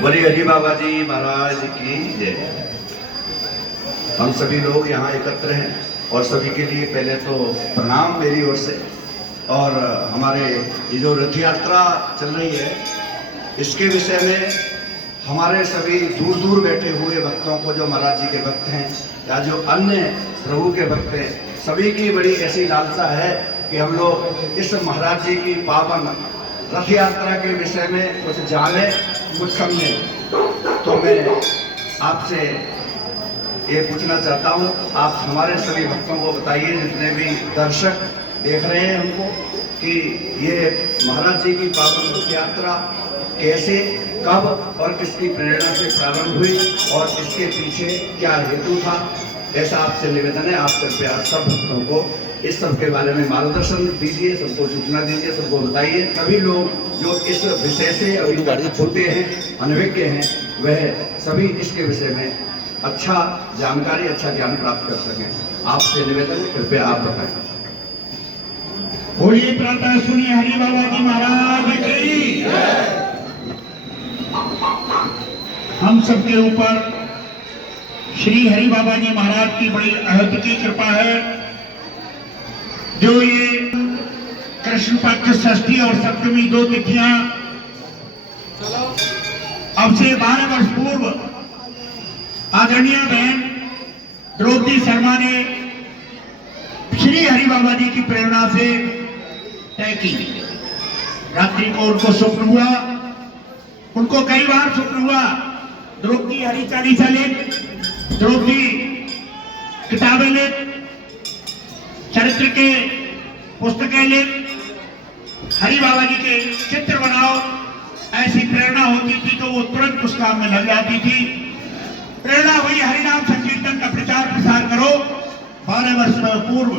बोलिए हरि बाबा जी महाराज की जय। हम सभी लोग यहाँ एकत्र हैं और सभी के लिए पहले तो प्रणाम मेरी ओर से। और हमारे ये जो रथ यात्रा चल रही है इसके विषय में हमारे सभी दूर दूर बैठे हुए भक्तों को, जो महाराज जी के भक्त हैं या जो अन्य प्रभु के भक्त हैं, सभी की बड़ी ऐसी लालसा है कि हम लोग इस महाराज जी की पावन रथ यात्रा के विषय में कुछ जाने, कुछ समझें। तो मैं आपसे ये पूछना चाहता हूँ, आप हमारे सभी भक्तों को बताइए, जितने भी दर्शक देख रहे हैं हमको, कि ये महाराज जी की पावन रथ यात्रा कैसे, कब और किसकी प्रेरणा से प्रारंभ हुई और इसके पीछे क्या हेतु था। ऐसा आपसे निवेदन है, आप कृपया सब भक्तों को इस सब के बारे में मार्गदर्शन दीजिए, सबको सूचना दीजिए, सबको बताइए। सभी लोग जो इस विषय से अभी होते हैं, अनभिज्ञ हैं, वह सभी इसके विषय में अच्छा जानकारी, अच्छा ज्ञान प्राप्त कर सकें। आपसे निवेदन है, कृपया आप बताएं। बोलिए प्रातः सुनिए हरि बाबा जी महाराज की। हम सबके ऊपर श्री हरि बाबा जी महाराज की बड़ी अहद की कृपा है, जो ये कृष्ण पक्ष षष्ठी और सप्तमी दो तिथियां अब से 12 वर्ष पूर्व आदरणीय बहन द्रौपदी शर्मा ने श्री हरि बाबा जी की प्रेरणा से तय की। रात्रि को उनको स्वप्न हुआ, उनको कई बार स्वप्न हुआ, द्रौपदी हरि चालीसा लेख, द्रौपदी किताबें लेख, चरित्र के पुस्तकें लेख, हरि बाबा जी के चित्र बनाओ, ऐसी प्रेरणा होती थी तो वो तुरंत उस काम में लग जाती थी। प्रेरणा हुई हरिनाम संकीर्तन का प्रचार प्रसार करो। 12 वर्ष पूर्व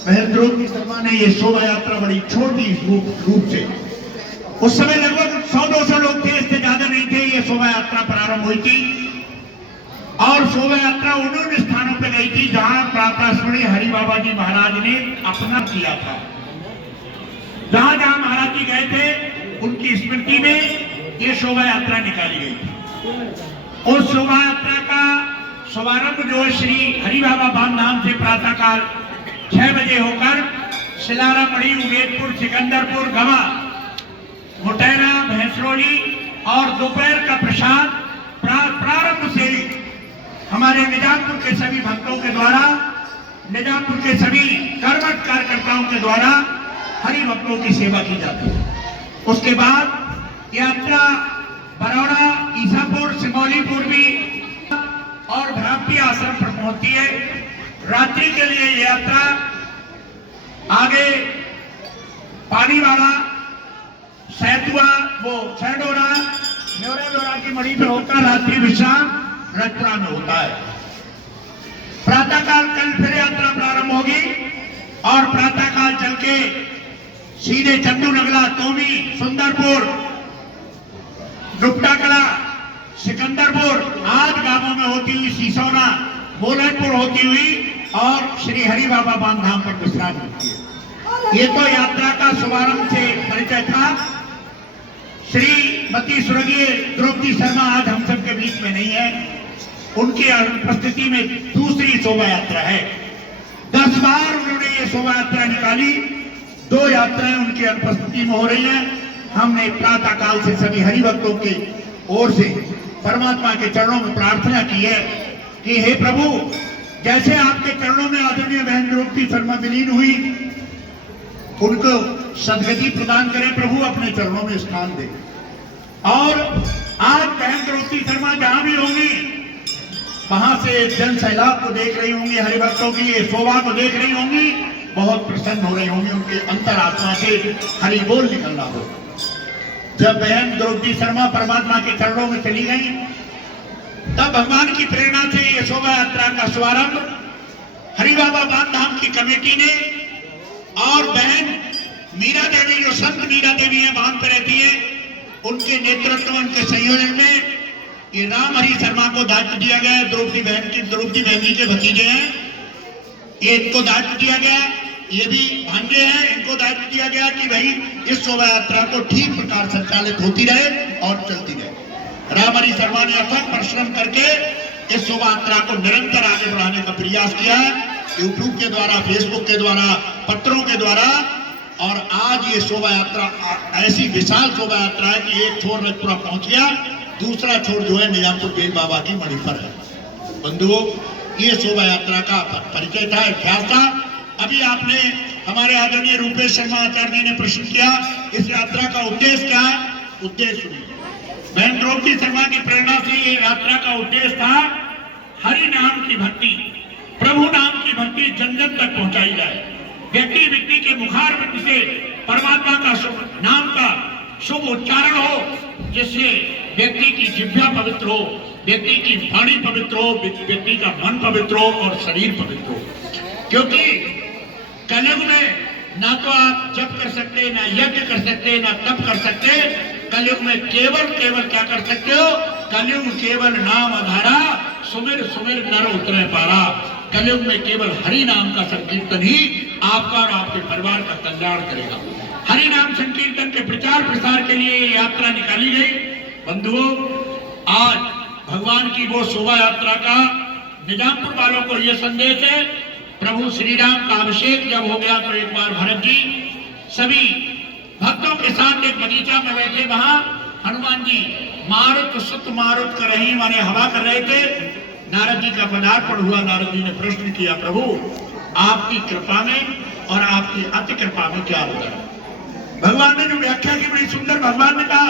बहन द्रौपदी शर्मा ने ये शोभा यात्रा बड़ी छोटी रूप से, उस समय लगभग 100-200 लोग थे, इससे ज्यादा नहीं थे, ये शोभा यात्रा प्रारंभ हुई थी। और शोभा यात्रा उन स्थानों पे गई थी जहां प्रातःस्मरणीय हरि बाबा जी महाराज ने अपना किया था। जहां जहां महाराज जी गए थे उनकी स्मृति में ये शोभा यात्रा निकाली गई थी। उस शोभा यात्रा का शुभारंभ जो श्री हरि बाबा बाम धाम से प्रातःकाल 6 बजे होकर शिलारा मढ़ी, उमेदपुर, सिकंदरपुर, गवा, मुटैरा, भैंसरोली और दोपहर का प्रसाद प्रारंभ से हमारे निजामपुर के सभी भक्तों के द्वारा, निजामपुर के सभी कर्मठ कार्यकर्ताओं के द्वारा हरि भक्तों की सेवा की जाती है। उसके बाद यात्रा बरौड़ा, ईसापुर, सिमौली पूर्वी और भ्रांति आश्रम पर पहुंचती है। रात्रि के लिए यात्रा आगे पानीवाला, सैतुआ, वो सैडोरा, न्योरा की मढ़ी पे होकर रात्रि विश्राम रजपुरा में होता है। प्रातःकाल कल फिर यात्रा प्रारंभ होगी और प्रातःकाल चल के सीधे चंदू नगला, तोमी, सुंदरपुर, डुपटा कला, सिकंदरपुर आदि गांवों में होती हुई सीसौना, बोलनपुर होती हुई और श्री हरि बाबा बाम धाम पर विश्राम होती है। ये तो यात्रा का शुभारंभ से परिचय था। श्रीमती स्वर्गीय द्रौपदी शर्मा आज हम सब के बीच में नहीं है, उनकी उपस्थिति में दूसरी शोभा यात्रा है। 10 बार उन्होंने ये शोभा यात्रा निकाली, 2 यात्राएं उनकी अनुपस्थिति में हो रही हैं। हमने प्रातः काल से सभी हरि भक्तों की ओर से परमात्मा के चरणों में प्रार्थना की है कि हे प्रभु, जैसे आपके चरणों में आदरणीय बहन द्रौपदी शर्मा विलीन हुई, उनको सदगति प्रदान करें प्रभु, अपने चरणों में स्थान दें। और आज बहन द्रौपदी शर्मा जहां भी होंगी, वहां से जन सैलाब को देख रही होंगी, हरिभक्तों की ये शोभा को देख रही होंगी, बहुत प्रसन्न हो रही होंगी, उनके अंतरात्मा से हरि बोल निकलना हो। जब बहन द्रौपदी शर्मा परमात्मा के चरणों में चली गई, तब भगवान की प्रेरणा से ये शोभा यात्रा का शुभारंभ हरि बाबा बाम धाम की कमेटी ने और बहन मीरा देवी, जो संत मीरा देवी है, वहां पर रहती है, उनके नेतृत्व, उनके संयोजन में ये राम हरि शर्मा को दायित्व दिया गया। द्रौपदी बहन जी के भतीजे हैं, ये इनको दायित्व दिया गया ये भी भांजे हैं, इनको दायित्व दिया गया कि भाई इस शोभा यात्रा को ठीक प्रकार संचालित होती रहे और चलती रहे। रामहरि शर्मा ने अथक परिश्रम करके इस शोभा यात्रा को निरंतर आगे बढ़ाने का प्रयास किया है, यूट्यूब के द्वारा, फेसबुक के द्वारा, पत्रों के द्वारा। और आज ये शोभा यात्रा ऐसी विशाल शोभा यात्रा है कि एक छोर रजपुरा पहुंच गया, दूसरा छोर जो है निजामपुर बेल बाबा की मणि पर है। बंधुओं, ये शोभा यात्रा का परिचय था, इतिहास था। अभी आपने हमारे आदरणीय रूपेश शर्मा आचार्य जी ने प्रश्न किया, इस यात्रा का उद्देश्य क्या है? उद्देश्य बहन द्रौपदी शर्मा की प्रेरणा से ये यात्रा का उद्देश्य था हरि नाम की भक्ति, प्रभु नाम की भक्ति जन जन तक पहुंचाई जाए। व्यक्ति के मुखार बिंद से परमात्मा का शुभ नाम का शुभ उच्चारण हो, जिससे व्यक्ति की जिह्वा पवित्र हो, व्यक्ति की वाणी पवित्र हो, व्यक्ति का मन पवित्र हो और शरीर पवित्र हो। क्योंकि कलयुग में ना तो आप जप कर सकते, ना यज्ञ कर सकते, ना तप कर सकते। कलयुग में केवल क्या कर सकते हो? कलयुग केवल नाम आधारा, सुमिर सुमिर नर उतरे पारा। कलयुग में केवल हरि नाम का संकीर्तन ही आपका और आपके परिवार का कल्याण करेगा। हरि नाम संकीर्तन के प्रचार प्रसार के लिए ये यात्रा निकाली गई। बंधुओं, आज भगवान की वो शोभा यात्रा का निजामपुर वालों को ये संदेश है, प्रभु श्री राम का अभिषेक जब हो गया तो एक बार भरत जी सभी भक्तों के साथ एक बगीचा में बैठे, वहां हनुमान जी मारुत सुत मारुत कर रही माने हवा कर रहे थे। नारद जी का पदार्पण हुआ। नारद जी ने प्रश्न किया, प्रभु आपकी कृपा में और आपकी अति कृपा में क्या होता है? भगवान ने जो व्याख्या की बड़ी सुंदर, भगवान ने कहा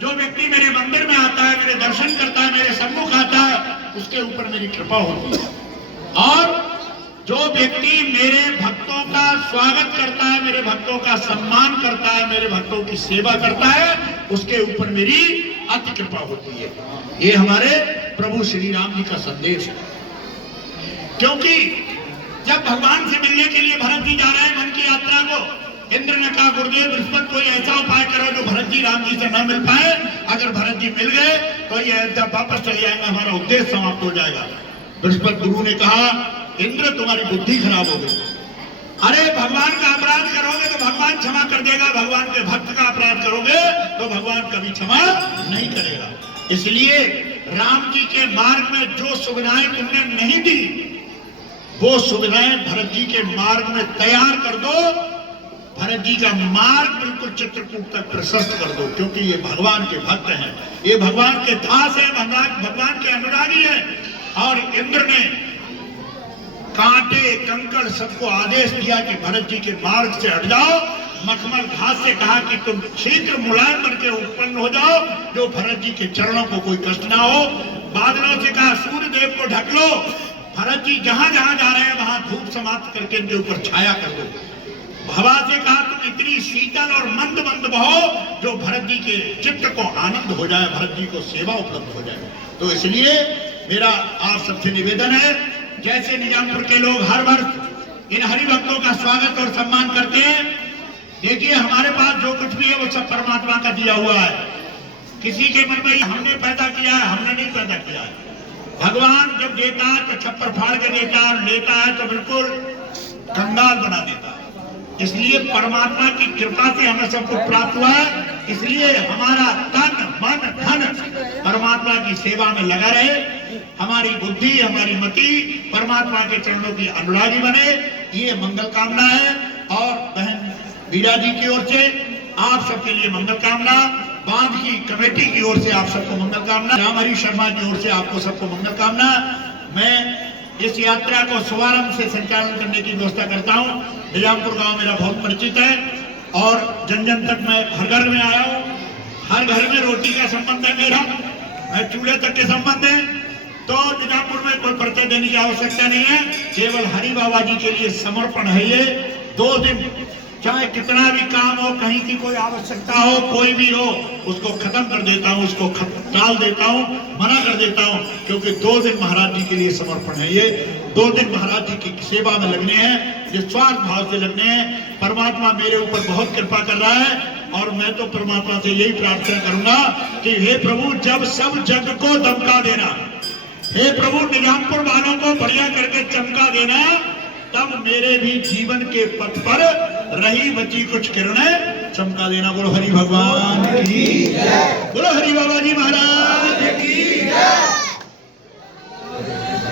जो व्यक्ति मेरे मंदिर में आता है, मेरे दर्शन करता है, मेरे सम्मुख आता है, उसके ऊपर मेरी कृपा होती है। और जो व्यक्ति मेरे भक्तों का स्वागत करता है, मेरे भक्तों का सम्मान करता है, मेरे भक्तों की सेवा करता है, उसके ऊपर मेरी अति कृपा होती है। ये हमारे प्रभु श्री राम जी का संदेश है। क्योंकि जब भगवान से मिलने के लिए भरत जी जा रहे हैं मन की यात्रा को, इंद्र ने कहा गुरुदेव बृहस्पति कोई ऐसा उपाय करो जो भरत जी राम जी से न मिल पाए। अगर भरत जी मिल गए तो ये जब वापस चले जाएंगे, हमारा उद्देश्य समाप्त हो जाएगा। बृहस्पति गुरु ने कहा इंद्र तुम्हारी बुद्धि खराब हो गई। अरे भगवान का अपराध करोगे तो भगवान क्षमा कर देगा, भगवान के भक्त का अपराध करोगे तो भगवान कभी क्षमा नहीं करेगा। इसलिए राम जी के मार्ग में जो सुविधाएं तुमने नहीं दी, वो सुविधाएं भरत जी के मार्ग में तैयार कर दो। भरत जी का मार्ग बिल्कुल चित्रकूट तक प्रशस्त कर दो, क्योंकि ये भगवान के भक्त हैं, ये भगवान के दास हैं, भगवान के अनुरागी हैं। और इंद्र ने कांटे कंकड़ सबको आदेश दिया कि भरत जी के मार्ग से हट जाओ। मखमल घास से कहा कि तुम शीघ्र मुलायम बनकर उत्पन्न हो जाओ, जो भरत जी के चरणों को कोई कष्ट ना हो। बादलों से कहा सूर्य देव को ढक लो, भरत जी जहां जहां जा रहे हैं वहां धूप समाप्त करके इनके ऊपर छाया कर दो। हवा से कहा तुम इतनी शीतल और मंद मंद बहो जो भरत जी के चित्त को आनंद हो जाए, भरत जी को सेवा उपलब्ध हो जाए। तो इसलिए मेरा आप सबसे निवेदन है, जैसे निजामपुर के लोग हर वर्ष इन हरि भक्तों का स्वागत और सम्मान करते हैं, देखिए हमारे पास जो कुछ भी है वो सब परमात्मा का दिया हुआ है। किसी के मन में हमने पैदा किया है, हमने नहीं पैदा किया है। भगवान जब देता है तो छप्पर फाड़ के देता है, लेता है तो बिल्कुल कंगाल बना देता है। इसलिए परमात्मा की कृपा से हमें सब कुछ प्राप्त हुआ है। इसलिए हमारा तन मन धन परमात्मा की सेवा में लगा रहे, हमारी बुद्धि हमारी मति परमात्मा के चरणों की अनुरागी बने, ये मंगल कामना है। और बहन बीरा जी की ओर से आप सबके लिए मंगल कामना, बांध की कमेटी की ओर से आप सबको मंगल कामना, रामहरि शर्मा की ओर से आपको सबको मंगल कामना। मैं इस यात्रा को शुभारंभ से संचालन करने की व्यवस्था करता हूँ। निजामपुर गांव मेरा बहुत परिचित है और जन जन तक मैं हर घर में आया हूँ, हर घर में रोटी का संबंध है मेरा, मैं चूल्हे तक के संबंध है। तो निजामपुर में कोई परिचय देने की आवश्यकता नहीं है, केवल हरि बाबा जी के लिए समर्पण है ये 2 दिन। चाहे कितना भी काम हो, कहीं की कोई आवश्यकता हो, कोई भी हो, उसको खत्म कर देता हूँ, उसको टाल देता हूँ, मना कर देता हूँ, क्योंकि 2 दिन महाराज जी के लिए समर्पण है ये। 2 दिन महाराज जी की सेवा में लगने हैं, निस्वार्थ भाव से लगने हैं। परमात्मा मेरे ऊपर बहुत कृपा कर रहा है और मैं तो परमात्मा से यही प्रार्थना करूंगा कि हे प्रभु जब सब जग को दमका देना, हे प्रभु निजामपुर वालों को बढ़िया करके चमका देना, तब मेरे भी जीवन के पथ पर रही बची कुछ किरणें चमका देना। बोलो हरि भगवान की, बोलो हरि बाबा जी महाराज।